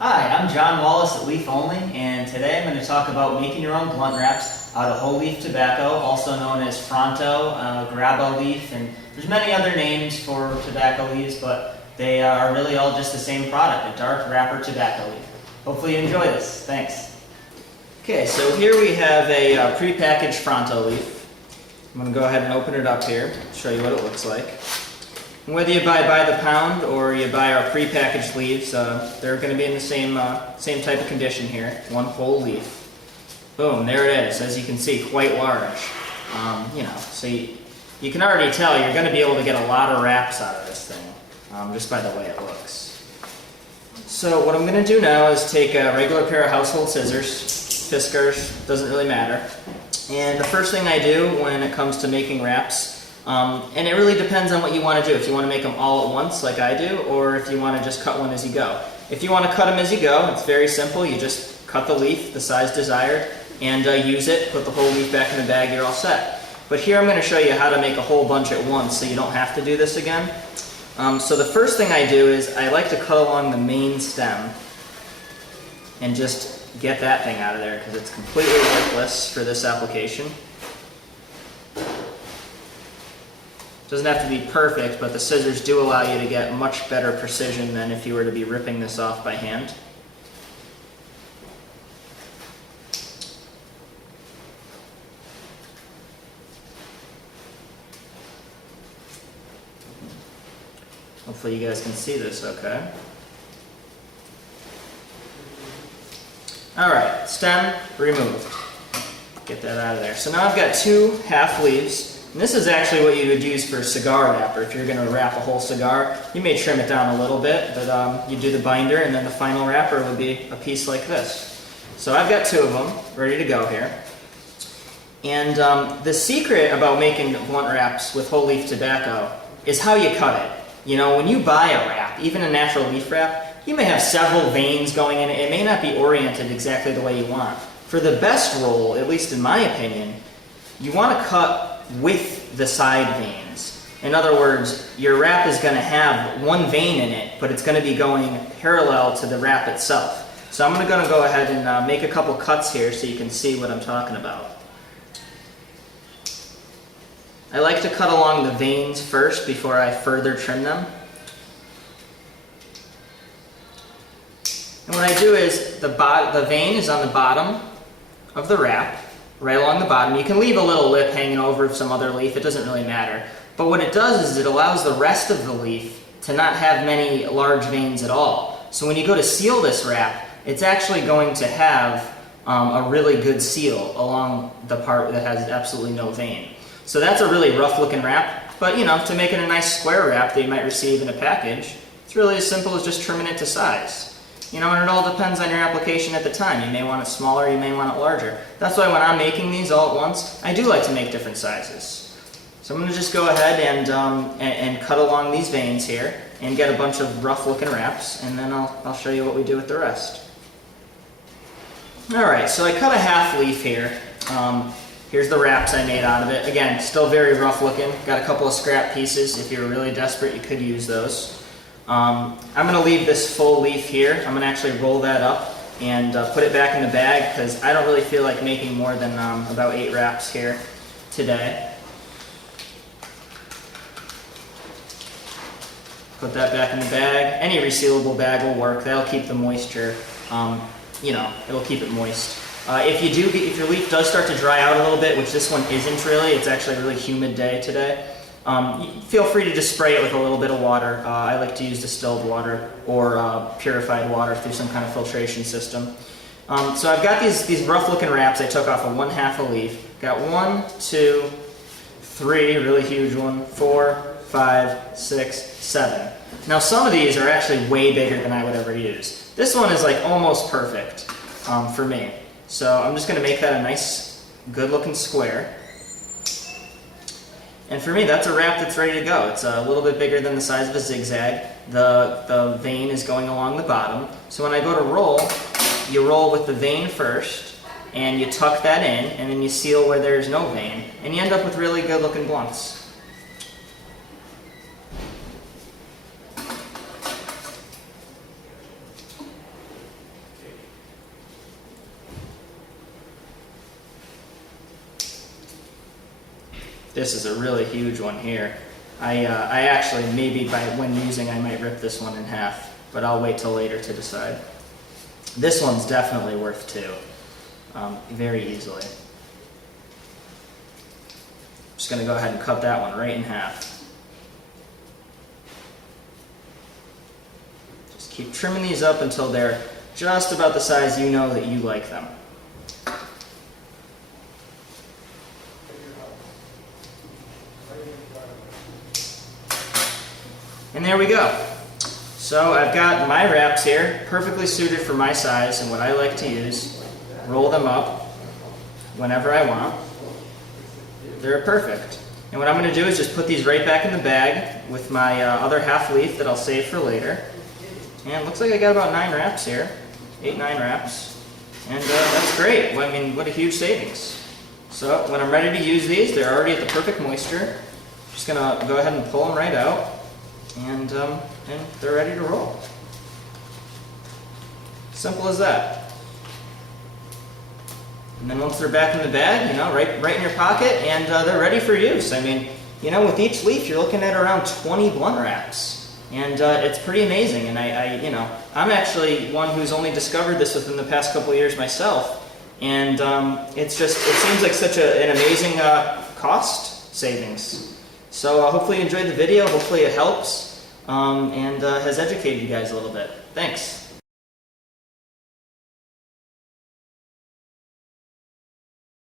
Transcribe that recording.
Hi, I'm John Wallace at Leaf Only, and today I'm going to talk about making your own blunt wraps out of whole leaf tobacco, also known as Fronto, Grabba leaf, and there's many other names for tobacco leaves, but they are really all just the same product, a dark wrapper tobacco leaf. Hopefully you enjoy this. Thanks. Okay, so here we have a prepackaged Fronto leaf. I'm going to go ahead and open it up here, show you what it looks like. Whether you buy by the pound or you buy our prepackaged leaves, they're going to be in the same type of condition here. One whole leaf. Boom, there it is. As you can see, quite large. So you can already tell you're going to be able to get a lot of wraps out of this thing, just by the way it looks. So what I'm going to do now is take a regular pair of household scissors, Fiskars, doesn't really matter. And the first thing I do when it comes to making wraps, and it really depends on what you want to do. If you want to make them all at once like I do, or if you want to just cut one as you go. If you want to cut them as you go, it's very simple. You just cut the leaf the size desired and use it, put the whole leaf back in the bag, you're all set. But here I'm going to show you how to make a whole bunch at once so you don't have to do this again. So the first thing I do is I like to cut along the main stem and just get that thing out of there because it's completely worthless for this application. Doesn't have to be perfect, but the scissors do allow you to get much better precision than if you were to be ripping this off by hand. Hopefully you guys can see this okay. Alright, stem removed. Get that out of there. So now I've got two half leaves. And this is actually what you would use for a cigar wrapper. If you're going to wrap a whole cigar, you may trim it down a little bit, but you do the binder and then the final wrapper would be a piece like this. So I've got two of them ready to go here. And the secret about making blunt wraps with whole leaf tobacco is how you cut it. You know, when you buy a wrap, even a natural leaf wrap, you may have several veins going in it. It may not be oriented exactly the way you want. For the best roll, at least in my opinion, you want to cut with the side veins. In other words, your wrap is going to have one vein in it, but it's going to be going parallel to the wrap itself. So I'm going to go ahead and make a couple cuts here so you can see what I'm talking about. I like to cut along the veins first before I further trim them. And what I do is the vein is on the bottom of the wrap, right along the bottom. You can leave a little lip hanging over some other leaf, it doesn't really matter. But what it does is it allows the rest of the leaf to not have many large veins at all. So when you go to seal this wrap, it's actually going to have a really good seal along the part that has absolutely no vein. So that's a really rough looking wrap, but you know, to make it a nice square wrap that you might receive in a package, it's really as simple as just trimming it to size. You know, and it all depends on your application at the time. You may want it smaller, you may want it larger. That's why when I'm making these all at once, I do like to make different sizes. So I'm going to just go ahead and cut along these veins here and get a bunch of rough looking wraps, and then I'll show you what we do with the rest. Alright, so I cut a half leaf here. Here's the wraps I made out of it. Again, still very rough looking. Got a couple of scrap pieces. If you were really desperate, you could use those. I'm going to leave this full leaf here. I'm going to actually roll that up and put it back in the bag because I don't really feel like making more than about 8 wraps here today. Put that back in the bag. Any resealable bag will work. That'll keep the moisture, it'll keep it moist. If your leaf does start to dry out a little bit, which this one isn't really, it's actually a really humid day today, feel free to just spray it with a little bit of water. I like to use distilled water or purified water through some kind of filtration system. So I've got these rough looking wraps I took off of one half a leaf. Got 1, 2, 3, really huge one, 4, 5, 6, 7. Now some of these are actually way bigger than I would ever use. This one is like almost perfect for me. So I'm just going to make that a nice, good looking square. And for me, that's a wrap that's ready to go. It's a little bit bigger than the size of a zigzag. The vein is going along the bottom. So when I go to roll, you roll with the vein first, and you tuck that in, and then you seal where there's no vein, and you end up with really good looking blunts. This is a really huge one here. I actually, maybe when using, I might rip this one in half, but I'll wait till later to decide. This one's definitely worth 2, very easily. Just gonna go ahead and cut that one right in half. Just keep trimming these up until they're just about the size you know that you like them. And there we go. So I've got my wraps here, perfectly suited for my size and what I like to use. Roll them up whenever I want. They're perfect. And what I'm going to do is just put these right back in the bag with my other half leaf that I'll save for later. And it looks like I got about 9 wraps here. 8, 9 wraps. And that's great. Well, I mean, what a huge savings. So when I'm ready to use these, they're already at the perfect moisture. Just going to go ahead and pull them right out. And they're ready to roll. Simple as that. And then once they're back in the bag, you know, right in your pocket, and they're ready for use. I mean, you know, with each leaf, you're looking at around 20 blunt wraps, and it's pretty amazing. And you know, I'm actually one who's only discovered this within the past couple of years myself, and it seems like such an amazing cost savings. So hopefully you enjoyed the video. Hopefully it helps and has educated you guys a little bit. Thanks.